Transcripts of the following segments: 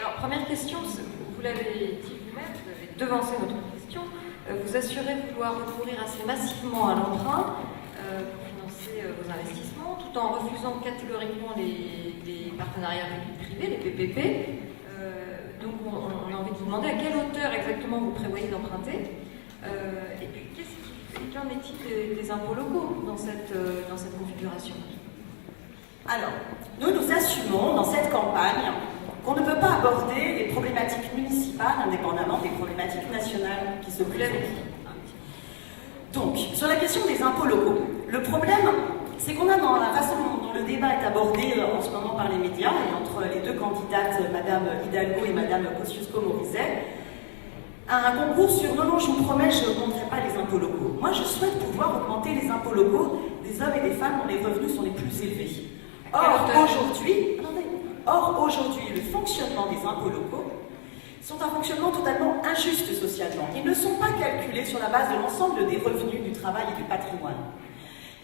Alors, première question, vous l'avez dit vous-même, vous avez devancé notre question, vous assurez vouloir recourir assez massivement à l'emprunt pour financer vos investissements, tout en refusant catégoriquement les partenariats publics-privés, les PPP. Donc on a envie de vous demander à quelle hauteur exactement vous prévoyez d'emprunter, et puis qu'en est-il des impôts locaux dans cette configuration? Alors, nous assumons dans cette campagne qu'on ne peut pas aborder les problématiques municipales indépendamment des problématiques nationales qui se présentent. Donc, sur la question des impôts locaux, le problème, c'est qu'on a dans la façon dont le débat est abordé en ce moment par les médias, et entre les deux candidates, Madame Hidalgo et Madame Kosciusko-Morizet, un concours sur non, je vous promets, je n'augmenterai pas les impôts locaux. Moi, je souhaite pouvoir augmenter les impôts locaux des hommes et des femmes dont les revenus sont les plus élevés. Or, aujourd'hui, le fonctionnement des impôts locaux sont un fonctionnement totalement injuste socialement. Ils ne sont pas calculés sur la base de l'ensemble des revenus du travail et du patrimoine.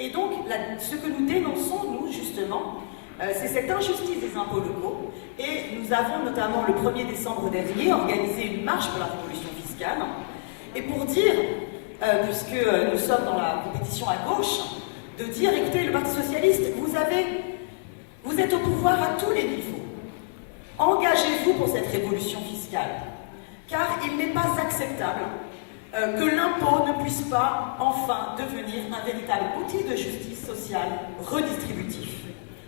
Et donc, ce que nous dénonçons, nous, justement, c'est cette injustice des impôts locaux. Et nous avons notamment, le 1er décembre dernier, organisé une marche pour la révolution fiscale. Et pour dire, puisque nous sommes dans la compétition à gauche, de dire, écoutez, le Parti socialiste, vous êtes au pouvoir à tous les niveaux. Engagez-vous pour cette révolution fiscale, car il n'est pas acceptable que l'impôt ne puisse pas enfin devenir un véritable outil de justice sociale redistributif.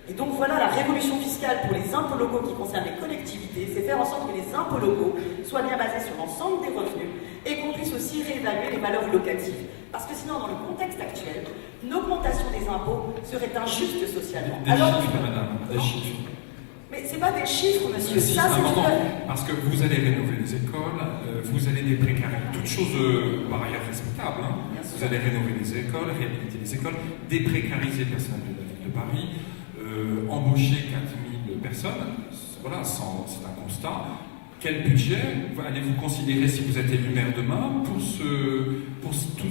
Et donc voilà, la révolution fiscale pour les impôts locaux qui concernent les collectivités, c'est faire en sorte que les impôts locaux soient bien basés sur l'ensemble des revenus et qu'on puisse aussi réévaluer les valeurs locatives. Parce que sinon, dans le contexte actuel, une augmentation des impôts serait injuste socialement. Des chiffres, madame, des chiffres. Mais ce n'est pas des chiffres, monsieur. Si, ça, c'est important, parce que vous allez rénover les écoles, vous allez déprécariser, toutes choses par ailleurs respectables. Hein. Vous allez rénover les écoles, réhabiliter les écoles, déprécariser le personnel de la ville de Paris, embaucher 4000 personnes. Voilà, c'est un constat. Quel budget allez-vous considérer si vous êtes élu maire demain pour tous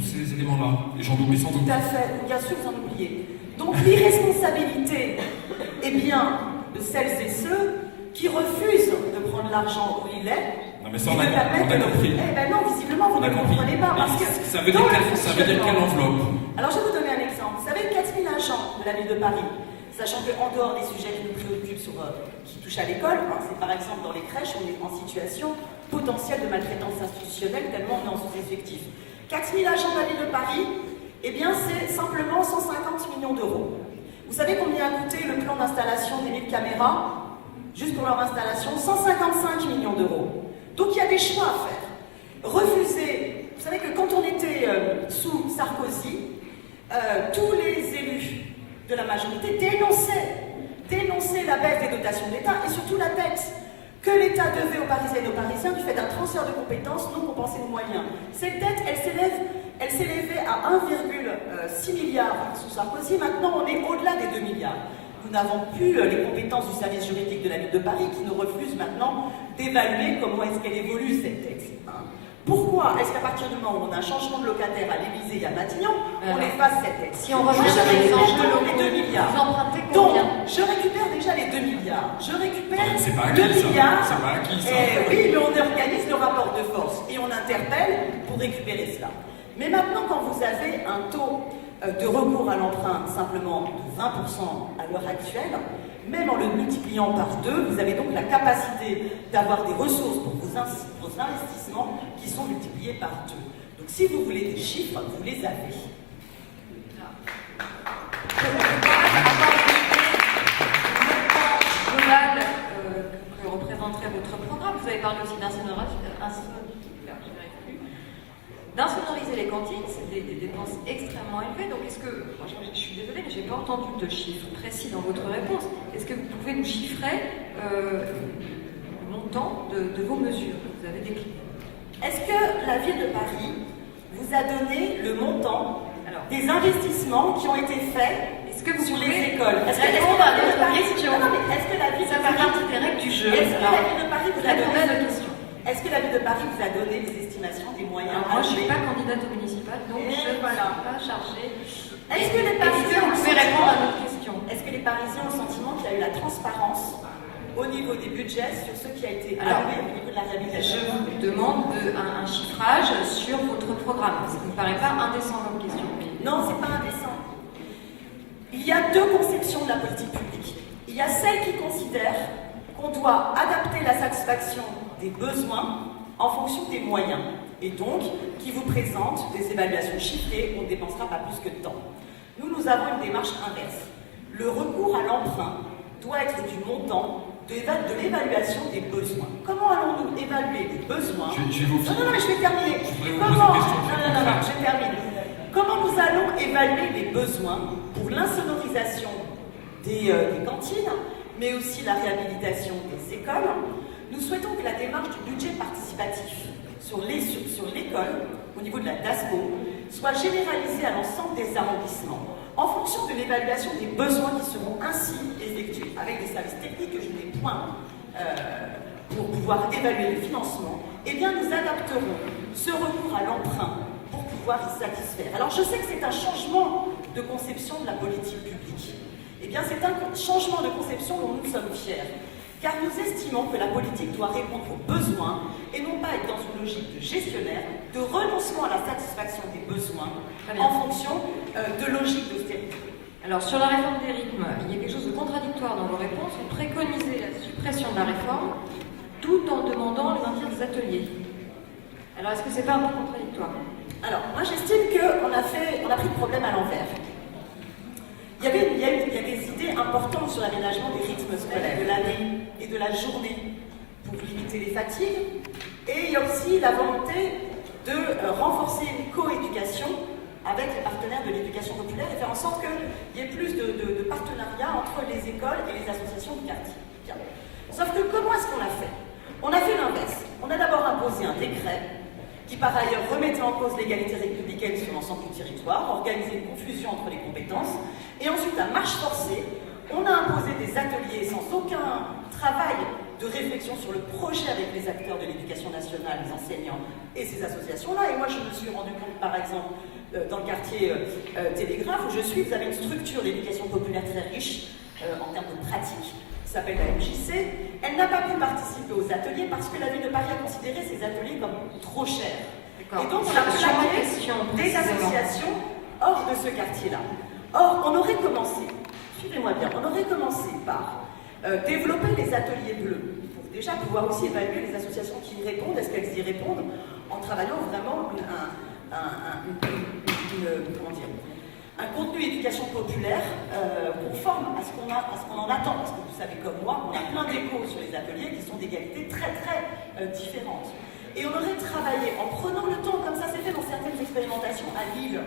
ces éléments-là? Et j'en oublie sans doute. Tout à fait, bien sûr, vous en oubliez. Donc l'irresponsabilité, eh bien, de celles et ceux qui refusent de prendre l'argent où il est. Non, mais ça, on a compris. Eh bien non, visiblement, vous ne comprenez pas. Parce que ça veut dire quelle enveloppe? Alors, je vais vous donner un exemple. Vous savez, 4000 agents de la ville de Paris, sachant qu'en dehors des sujets qui nous préoccupent, qui touchent à l'école, hein, c'est par exemple dans les crèches, on est en situation potentielle de maltraitance institutionnelle tellement on est en sous-effectif. 4000 agents de la ville de Paris, eh bien c'est simplement 150 millions d'euros. Vous savez combien a coûté le plan d'installation des 1000 caméras? Juste pour leur installation, 155 millions d'euros. Donc il y a des choix à faire. Refuser, vous savez que quand on était sous Sarkozy, tous les élus de la majorité dénonçaient la baisse des dotations de l'État et surtout la dette que l'État devait aux Parisiennes et aux Parisiens du fait d'un transfert de compétences non compensé de moyens. Cette dette, elle s'élevait à 1,6 milliard sous Sarkozy. Maintenant, on est au-delà des 2 milliards. Nous n'avons plus les compétences du service juridique de la ville de Paris qui nous refuse maintenant d'évaluer comment est-ce qu'elle évolue cette dette. Pourquoi est-ce qu'à partir du moment où on a un changement de locataire à l'Élysée et à Matignon, on efface cette dette? Si on rejoint les enjeux les 2 milliards. Vous empruntez Donc, combien? je récupère déjà les 2 milliards. Je récupère C'est pas 2 acquis, ça. milliards. C'est pas acquis, ça. Oui, mais on organise le rapport de force et on interpelle pour récupérer cela. Mais maintenant, quand vous avez un taux de recours à l'emprunt simplement de 20% à l'heure actuelle, même en le multipliant par 2, vous avez donc la capacité d'avoir des ressources pour vos investissements qui sont multipliés par 2. Donc si vous voulez des chiffres, vous les avez. Global que représenterait votre programme. Vous avez parlé aussi d'insonoriser les cantines, c'est des dépenses extrêmement élevées. Donc est-ce que, moi je suis désolée, mais je n'ai pas entendu de chiffres précis dans votre réponse. Est-ce que vous pouvez nous chiffrer le montant de vos mesures que vous avez déclinées? Est-ce que la ville de Paris vous a donné le montant des investissements qui ont été faits sur les écoles? Est-ce que la ville de Paris, ça fait partie des règles du jeu? Est-ce que la ville de Paris vous a donné la question? Est-ce que la ville de Paris vous a donné des estimations des moyens? Moi, je ne suis pas candidate au municipal, donc je ne suis pas chargée. Est-ce que les Parisiens vous pouvez répondre à notre question? Est-ce que les Parisiens ont le sentiment qu'il y a eu la transparence au niveau des budgets sur ce qui a été alloué au niveau de la réhabilitation. Je vous demande un chiffrage sur votre programme. Ça ne me paraît pas indécent comme question. Non, c'est pas indécent. Il y a deux conceptions de la politique publique. Il y a celle qui considère qu'on doit adapter la satisfaction des besoins en fonction des moyens, et donc qui vous présente des évaluations chiffrées où on ne dépensera pas plus que de temps. Nous avons une démarche inverse. Le recours à l'emprunt doit être du montant de l'évaluation des besoins. Comment allons-nous évaluer les besoins? Non, mais je vais terminer. Je termine. Comment nous allons évaluer les besoins pour l'insonorisation des cantines, mais aussi la réhabilitation des écoles? Nous souhaitons que la démarche du budget participatif sur l'école, au niveau de la DASCO, soit généralisée à l'ensemble des arrondissements, en fonction de l'évaluation des besoins qui seront ainsi effectués, avec des services techniques que je n'ai point pour pouvoir évaluer le financement. Eh bien, nous adapterons ce recours à l'emprunt pour pouvoir y satisfaire. Alors, je sais que c'est un changement de conception de la politique publique. Eh bien, c'est un changement de conception dont nous sommes fiers. Car nous estimons que la politique doit répondre aux besoins et non pas être dans une logique de gestionnaire, de renoncement à la satisfaction des besoins en fonction de logique d'austérité. Alors sur la réforme des rythmes, il y a quelque chose de contradictoire dans vos réponses. Vous préconisez la suppression de la réforme tout en demandant le maintien des ateliers. Alors est-ce que c'est pas un peu contradictoire? Alors moi j'estime qu'on a pris le problème à l'envers. Il y a des idées importantes sur l'aménagement des rythmes scolaires de l'année et de la journée pour limiter les fatigues. Et il y a aussi la volonté de renforcer une coéducation avec les partenaires de l'éducation populaire et faire en sorte qu'il y ait plus de partenariat entre les écoles et les associations de quartier. Bien. Sauf que comment est-ce qu'on l'a fait? On a fait l'inverse. On a d'abord imposé un décret qui par ailleurs remettait en cause l'égalité républicaine sur l'ensemble du territoire, organisait une confusion entre les compétences, et ensuite, à marche forcée, on a imposé des ateliers sans aucun travail de réflexion sur le projet avec les acteurs de l'éducation nationale, les enseignants et ces associations-là. Et moi, je me suis rendu compte, par exemple, dans le quartier Télégraphe, où je suis, vous avez une structure d'éducation populaire très riche en termes de pratique, qui s'appelle la MJC. Elle n'a pas pu participer aux ateliers parce que la ville de Paris a considéré ces ateliers comme trop chers. Et donc, on a plaqué des associations hors de ce quartier-là. Or, on aurait commencé, suivez-moi bien, on aurait commencé par développer les ateliers bleus, pour déjà pouvoir aussi évaluer les associations qui y répondent, est-ce qu'elles y répondent, en travaillant vraiment un contenu éducation populaire conforme à ce qu'on en attend, parce que vous savez comme moi, on a plein d'échos sur les ateliers qui sont d'égalité très très différentes. Et on aurait travaillé en prenant le temps, comme ça s'est fait dans certaines expérimentations à Lille,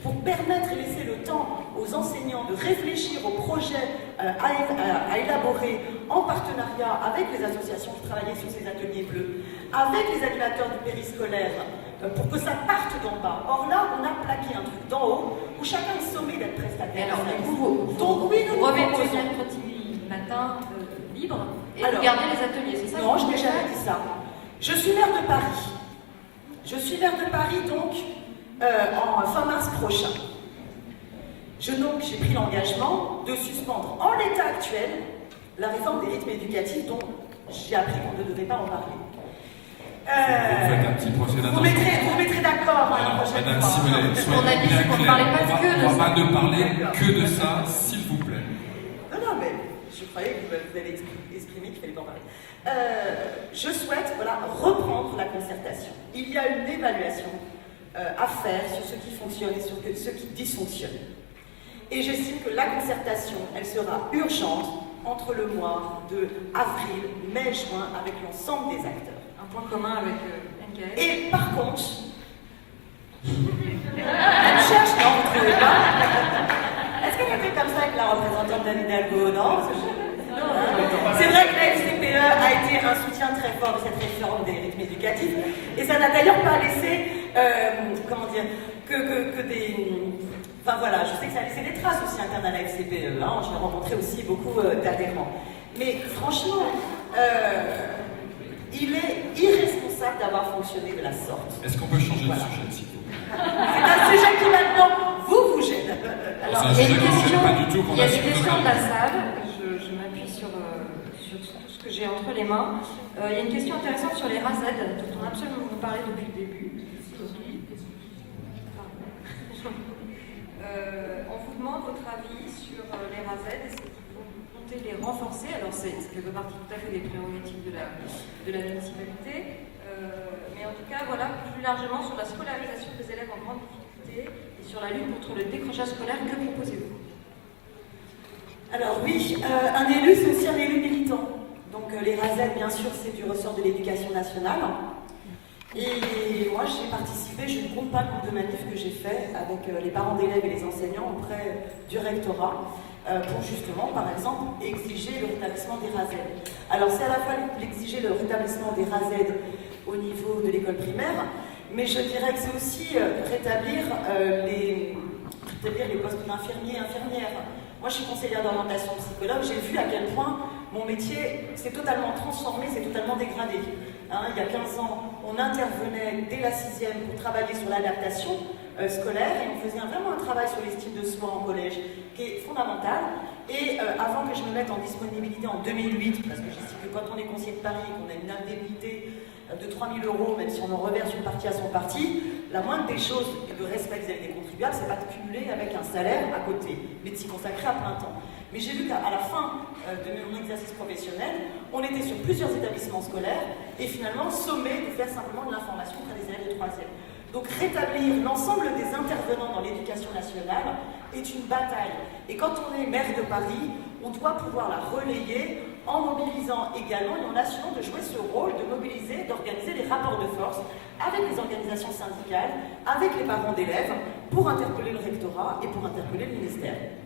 pour permettre et laisser le temps aux enseignants de réfléchir aux projets à élaborer en partenariat avec les associations qui travaillaient sur ces ateliers bleus, avec les animateurs du périscolaire, pour que ça parte d'en bas. Or là, on a plaqué un truc d'en haut où chacun est sommé d'être prestataire. Alors, donc oui, nous remettez mercredi matin libre et vous gardez les ateliers, c'est ça? Non, je n'ai jamais dit ça. Je suis maire de Paris. Je suis maire de Paris, donc, en fin mars prochain. J'ai pris l'engagement de suspendre en l'état actuel la réforme des rythmes éducatifs dont j'ai appris qu'on ne devait pas en parler. Vous faites un petit procès d'intention. Vous mettrez d'accord la prochaine Madame fois. Simonet, soyez On a dit bien qu'on ne claire. parlait pas que de On ça. va pas de parler que de ça, s'il vous plaît. Non, mais je croyais que vous allez exprimer qu'il fallait pas en parler. Je souhaite reprendre la concertation. Il y a une évaluation à faire sur ce qui fonctionne et sur ce qui dysfonctionne. Et j'estime que la concertation, elle sera urgente entre le mois de avril, mai, juin, avec l'ensemble des acteurs. Un point commun avec NKS. Et par contre, elle me cherche, non, vous ne trouvez pas? Est-ce qu'elle était comme ça avec la représentante d'Anne Hidalgo? Non. C'est vrai que la FCPE a été un soutien très fort de cette réforme des rythmes éducatifs, et ça n'a d'ailleurs pas laissé, que des... Enfin voilà, je sais que ça a laissé des traces aussi internes à la FCPE, hein, j'ai rencontré aussi beaucoup d'adhérents. Mais franchement, il est irresponsable d'avoir fonctionné de la sorte. Est-ce qu'on peut changer de sujet, s'il vous plaît? C'est un sujet qui maintenant vous gêne. Alors, C'est un il y a sujet une que je ne sais question, pas du tout qu'on il y a a des sur questions nos de la salle. Je m'appuie sur tout ce que j'ai entre les mains. Il y a une question intéressante sur les RAZ, dont on a absolument parlé depuis le début. On vous demande votre avis sur les RAZ. Est-ce que vous comptez les renforcer? Alors, ça fait partie tout à fait des prérogatives de la municipalité. Mais en tout cas, voilà, plus largement sur la scolarisation des élèves en grande difficulté et sur la lutte contre le décrochage scolaire, que proposez-vous? Alors oui, un élu, c'est aussi un élu militant. Donc les RAZ, bien sûr, c'est du ressort de l'éducation nationale. Et moi, j'ai participé, je ne compte pas le nombre de manifs que j'ai fait avec les parents d'élèves et les enseignants auprès du rectorat pour justement, par exemple, exiger le rétablissement des RAZ. Alors c'est à la fois exiger le rétablissement des RAZ au niveau de l'école primaire, mais je dirais que c'est aussi rétablir les postes d'infirmiers et infirmières. Moi, je suis conseillère d'orientation psychologue, j'ai vu à quel point mon métier s'est totalement transformé, s'est totalement dégradé. Il y a 15 ans, on intervenait dès la 6e pour travailler sur l'adaptation scolaire et on faisait vraiment un travail sur l'estime de soi en collège qui est fondamental. Et avant que je me mette en disponibilité en 2008, parce que j'estime que quand on est conseiller de Paris et qu'on a une indemnité de 3 000 €, même si on en reverse une partie à son parti, la moindre des choses et de respect vis-à-vis des contribuables, c'est pas de cumuler avec un salaire à côté, mais de s'y consacrer à plein temps. Mais j'ai vu qu'à la fin de mon exercice professionnel, on était sur plusieurs établissements scolaires et finalement sommé de faire simplement de l'information auprès des élèves de 3e. Donc rétablir l'ensemble des intervenants dans l'éducation nationale est une bataille. Et quand on est maire de Paris, on doit pouvoir la relayer en mobilisant également et en assumant de jouer ce rôle de mobiliser, d'organiser les rapports de force avec les organisations syndicales, avec les parents d'élèves, pour interpeller le rectorat et pour interpeller le ministère.